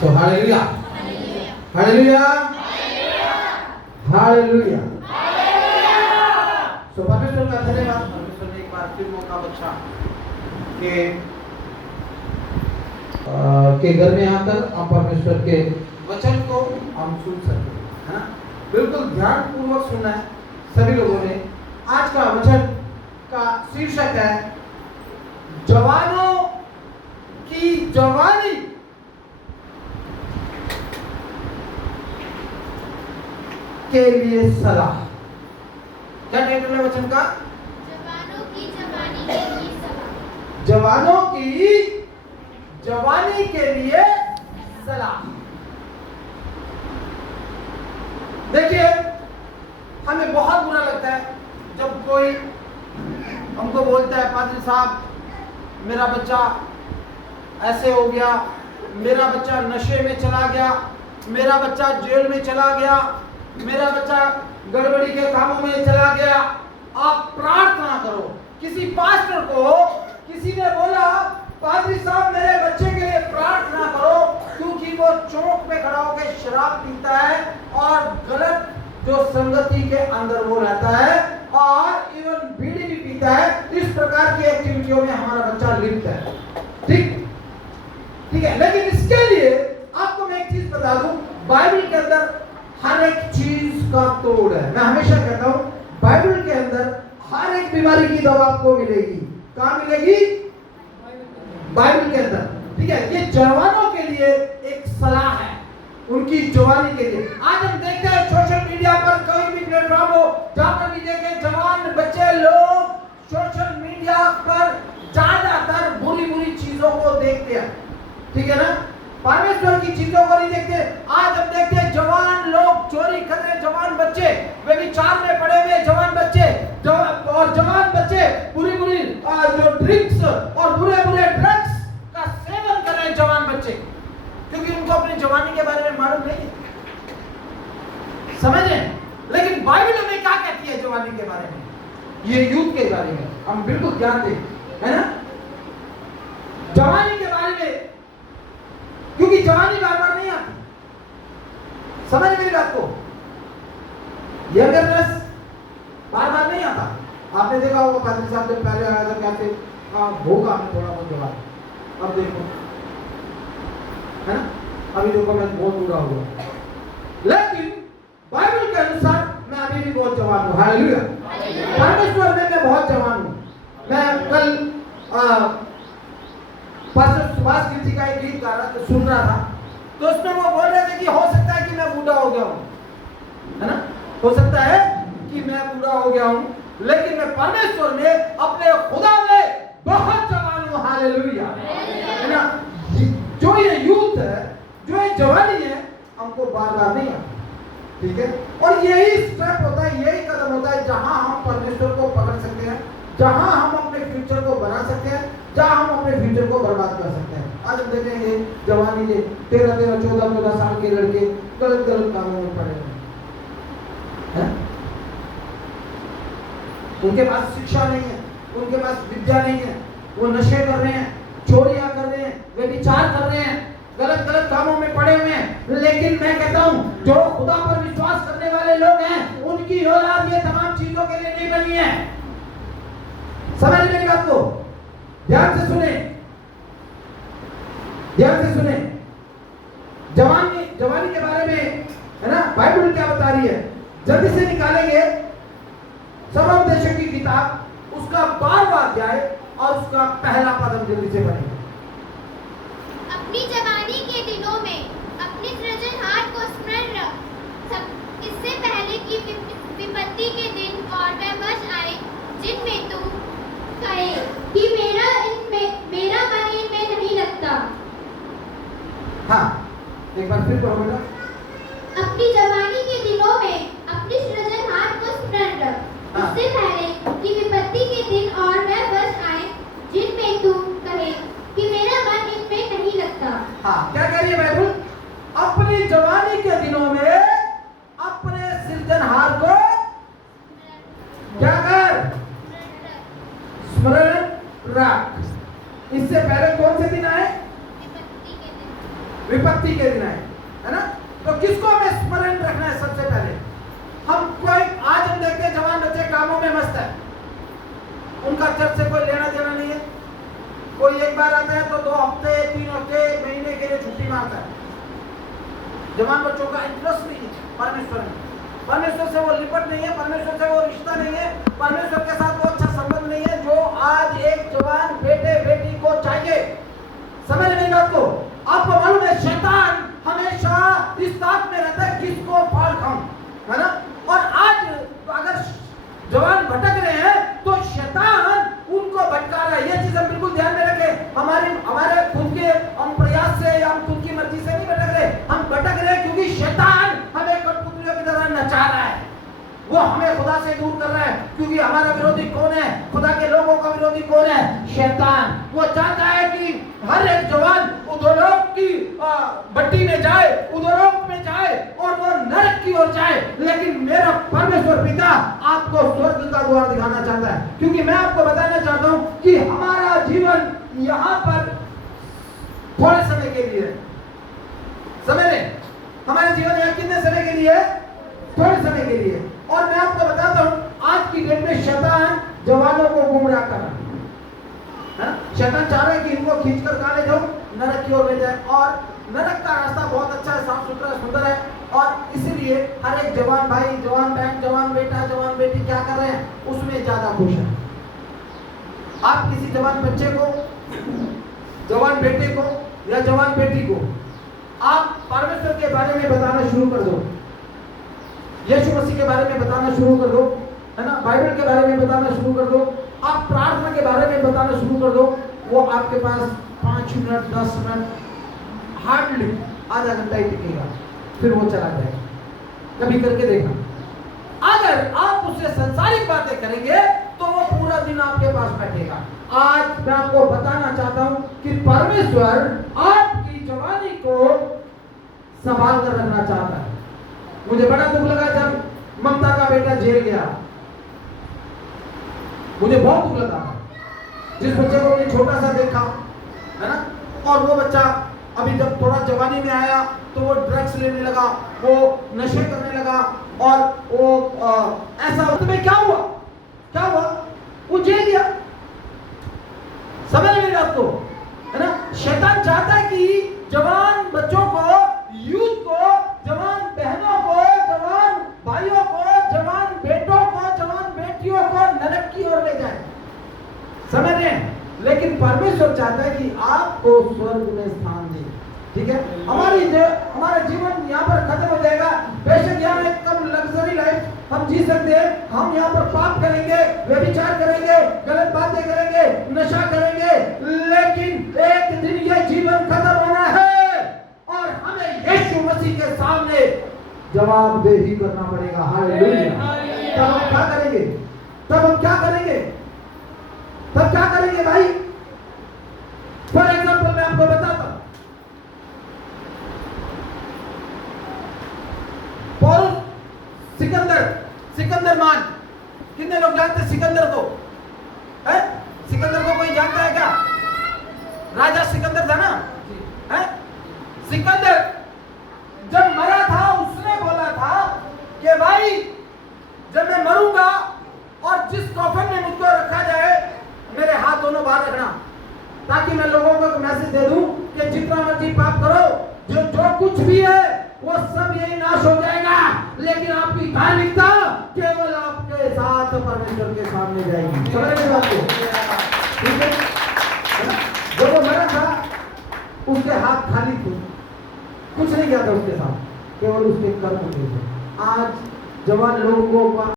So hallelujah. Hallelujah. Hallelujah. So परमेश्वर का धन्यवाद। परमेश्वर ने एक बार फिर मौका बख्शा के घर में आकर हम परमेश्वर के वचन को हम सुन सकते हैं, है ना? बिल्कुल ध्यान पूर्वक सुनना है सभी लोगों ने। आज का वचन का शीर्षक है जवानों की जवानी के लिए सलाह। क्या टाइटल है वचन का? जवानों की जवानी के लिए सलाह। जवानों की जवानी के लिए सलाह। देखिए, हमें बहुत बुरा लगता है जब कोई हमको बोलता है, पादरी साहब मेरा बच्चा ऐसे हो गया, मेरा बच्चा नशे में चला गया, मेरा बच्चा जेल में चला गया, मेरा बच्चा गड़बड़ी के कामों में चला गया। आप प्रार्थना करो। किसी पास्टर को किसी ने बोला, पादरी साहब मेरे बच्चे के लिए प्रार्थना करो, क्योंकि वो चौक पे खड़ा होकर शराब पीता है और गलत जो संगति के अंदर वो रहता है और इवन बीड़ी भी पीता है। इस प्रकार की एक्टिविटियों में हमारा बच्चा लिप्त है। ठीक है, लेकिन इसके लिए आपको मैं एक चीज बता दूं, बाइबल के अंदर हर एक चीज का तोड़ है। मैं हमेशा कहता हूं, बाइबल के अंदर हर एक बीमारी की दवा आपको मिलेगी। कहां मिलेगी? बाइबल के अंदर। ठीक है, ये जवानों के लिए एक सलाह है, उनकी जवानी के लिए। आज हम देखते हैं सोशल मीडिया पर, कोई भी प्लेटफॉर्म हो जहां पर भी देखें, जवान बच्चे लोग सोशल मीडिया पर ज्यादातर बुरी बुरी चीजों को देखते हैं। ठीक है ना? परमेश्वर की चीजों को नहीं देखते। आज हम देखते हैं जवान लोग चोरी कर रहे, जवान बच्चे वे विचार में पड़े हुए जवान बच्चे और जवान बच्चे बुरी बुरी जो ड्रिंक्स और बुरे बुरे ड्रग्स का सेवन कर रहे हैं जवान बच्चे, क्योंकि उनको अपनी जवानी के बारे में मालूम नहीं है। समझे? लेकिन बाइबल हमें क्या कहती है जवानी के बारे में, ये यूथ के बारे में हम बिल्कुल ध्यान दें, है ना? जवानी के बारे में, क्योंकि जवानी बार बार नहीं आती। समझ मेरी बात को? यंगनेस बार बार नहीं आता। आपने देखा होगा पादरी साहब जब पहले आया था क्या थे, होगा हमें थोड़ा बहुत जवान, अब देखो, है ना? अभी देखो मैं बहुत बुरा हो गया, लेकिन बाइबल के अनुसार मैं अभी भी बहुत जवान हूँ। हालेलुया। परमेश्वर में मैं बहुत जवान हूँ। मैं कल पास्टर सुभाष कीर्ति का एक गीत गा रहा था, सुन रहा था, तो उसमें वो बोल रहे थे कि हो सकता है कि मैं बूढ़ा हो गया हूँ, है ना? हो सकता है कि मैं बूढ़ा हो गया हूँ, लेकिन मैं परमेश्वर में अपने खुदा में बहुत जवान हूँ। हालेलुया, है ना? जो ये यूथ है, जो ये जवानी है, हमको बार बार नहीं आता। ठीक है, और यही स्टेप होता है, यही कदम होता है जहां हम परमेश्वर को पकड़ सकते हैं, जहां हम अपने फ्यूचर को बना सकते हैं, जहां हम अपने फ्यूचर को बर्बाद कर सकते हैं। आज हम देखेंगे जवानी के 13-13, 14-14 साल के लड़के गलत गलत कामों में पड़े हैं। उनके पास शिक्षा नहीं है, उनके पास विद्या नहीं है, वो नशे कर रहे हैं, चोरियां कर रहे हैं, व्यभिचार कर रहे हैं, गलत गलत कामों में पड़े हुए हैं। लेकिन मैं कहता हूं, जो खुदा पर विश्वास करने वाले लोग हैं, उनकी औलाद ये तमाम चीजों के लिए नहीं बनी है। समझ मेरी बात को? ध्यान से सुने, ध्यान से सुने। जवानी के बारे में, है ना, बाइबल क्या बता रही है? जल्दी से निकालेंगे समोपदेशक की किताब, उसका 12वां अध्याय और उसका पहला पद हम जल्दी से पढ़ेंगे। अपनी जवानी के दिनों में अपने सृजनहार को स्मरण रख, इससे पहले कि विपत्ति के दिन और वह वर्ष आए जिनमें तू कहे कि मेरा मन इनमें नहीं लगता। हाँ, एक बार फिर पढ़ो बेटा। अपनी जवानी के दिनों में अपने सृजनहार को स्मरण रख, इससे पहले कि विपत्ति के दिन और वह वर्ष आए जिनमें तू कहे कि मेरा मन इनमें नहीं लगता। हाँ, क्या कह रही है बाइबल? अपनी जवानी के दिनों में अपने सृजनहार को क्या कर? स्मरण रख। इससे पहले कौन से दिन आए? विपत्ति के दिन आए, है ना? तो किसको हमें स्मरण रखना है? सबसे पहले हम कोई, आज हम देखते हैं जवान बच्चे कामों में मस्त है, उनका चर्च से कोई लेना देना नहीं है। कोई एक बार आता है तो 2 हफ्ते 3 हफ्ते महीने के लिए छुट्टी मारता है। जवान बच्चों का इंटरेस्ट नहीं है परमेश्वर में, परमेश्वर से वो लिपट नहीं है, परमेश्वर से वो रिश्ता नहीं है, परमेश्वर के साथ वो अच्छा संबंध नहीं है जो आज एक जवान बेटे बेटी को चाहिए। समझ नहीं बात को? आपको मालूम है शैतान हमेशा इस बात में रहता है किसको फाड़ खाऊं, है ना? और आज अगर जवान भटक रहे हैं तो शैतान उनको भटका रहा है। ये चीज हम बिल्कुल ध्यान में रखें। हमारे खुद के हम प्रयास से या हम खुद की मर्जी से नहीं भटक रहे, हम भटक रहे हैं क्योंकि शैतान हमें कठपुतलियों की तरह नचा रहा है। वो हमें खुदा से दूर कर रहा है, क्योंकि हमारा विरोधी कौन है? खुदा के लोगों का विरोधी कौन है? शैतान। वो चाहता है कि हर एक जवान उद्योग की भट्टी में जाए, उद्योग में जाए और वो नरक की ओर जाए। लेकिन मेरा परमेश्वर पिता आपको स्वर्ग का द्वार दिखाना चाहता है, क्योंकि मैं आपको बताना चाहता हूं कि हमारा जीवन यहां पर थोड़े समय के लिए है। समझ रहे? हमारे जीवन यहां कितने समय के लिए है? थोड़े समय के लिए। और मैं आपको बताता हूं आज की डेट में शैतान जवानों को गुमराह कर रहा है। शैतान चाह रहा है कि इनको खींचकर कहां ले जाओ? नरक की ओर ले जाए। और नरक का रास्ता बहुत अच्छा है, साफ सुथरा सुंदर है, और इसीलिए हर एक जवान भाई, जवान बहन, जवान बेटा, जवान बेटी क्या कर रहे हैं? उसमें ज्यादा खुश है। आप किसी जवान बच्चे को, जवान बेटे को या जवान बेटी को आप परमेश्वर के बारे में बताना शुरू कर दो, यीशु मसीह के बारे में बताना शुरू कर दो, है ना? बाइबल के बारे में बताना शुरू कर दो, आप प्रार्थना के बारे में बताना शुरू कर दो, वो आपके पास 5 मिनट 10 मिनट हार्डली आधा घंटा ही टिकेगा, फिर वो चला जाएगा। कभी करके देखना। अगर आप उससे संसारिक बातें करेंगे तो वो पूरा दिन आपके पास बैठेगा। आज मैं आपको बताना चाहता हूं कि परमेश्वर आपकी जवानी को संभाल कर रखना चाहता है। मुझे बड़ा दुख लगा जब ममता का बेटा जेल गया, मुझे बहुत दुख लगा। जिस बच्चे को मैंने छोटा सा देखा, है ना, और वो बच्चा अभी जब थोड़ा जवानी में आया तो वो ड्रग्स लेने लगा, वो नशे करने लगा, और वो ऐसा तुम्हें क्या हुआ? क्या हुआ? वो जेल गया। समझ में आपको, है ना? शैतान चाहता है कि जवान बच्चों को, यूथ को, जवान बहनों को, जवान भाइयों को, जवान बेटों को, जवान बेटियों को नरक की ओर ले जाए। समझ रहे हैं? लेकिन परमेश्वर चाहता है कि आपको स्वर्ग में स्थान दे। ठीक है? हमारा जीवन यहाँ पर खत्म हो जाएगा। बेशक यहाँ एक कम लग्जरी लाइफ हम जी सकते हैं, हम यहाँ पर पाप करेंगे, व्यभिचार करेंगे, गलत बातें करेंगे, नशा करेंगे, लेकिन एक दिन ये जीवन खत्म होना है और हमें यीशु मसीह के सामने जवाबदेही करना पड़ेगा। हालेलुया। तब हम क्या करेंगे? तब हम क्या करेंगे? तब क्या करेंगे भाई? फॉर एग्जाम्पल मैं आपको बताता हूं, सिकंदर मान, कितने लोग जानते सिकंदर को? है? सिकंदर को कोई जानता है क्या? राजा सिकंदर था ना? है? सिकंदर जब मरा था उसने बोला था कि भाई जब मैं मरूंगा और जिस कफन में मुझको रखा जाए मेरे हाथ दोनों बाहर रखना, ताकि मैं लोगों को मैसेज दे दूं कि जितना मर्जी पाप करो, जो कुछ भी है वो सब यही नाश हो जाएगा, लेकिन आपकी धार्मिकता केवल आपके साथ परमेश्वर के सामने जाएगी। समझ रहे बात को? ठीक है? जब वो मरा था उसके हाथ खाली थे, कुछ नहीं किया था उसके साथ, केवल उसके कर्म थे। आज जवान लोगों को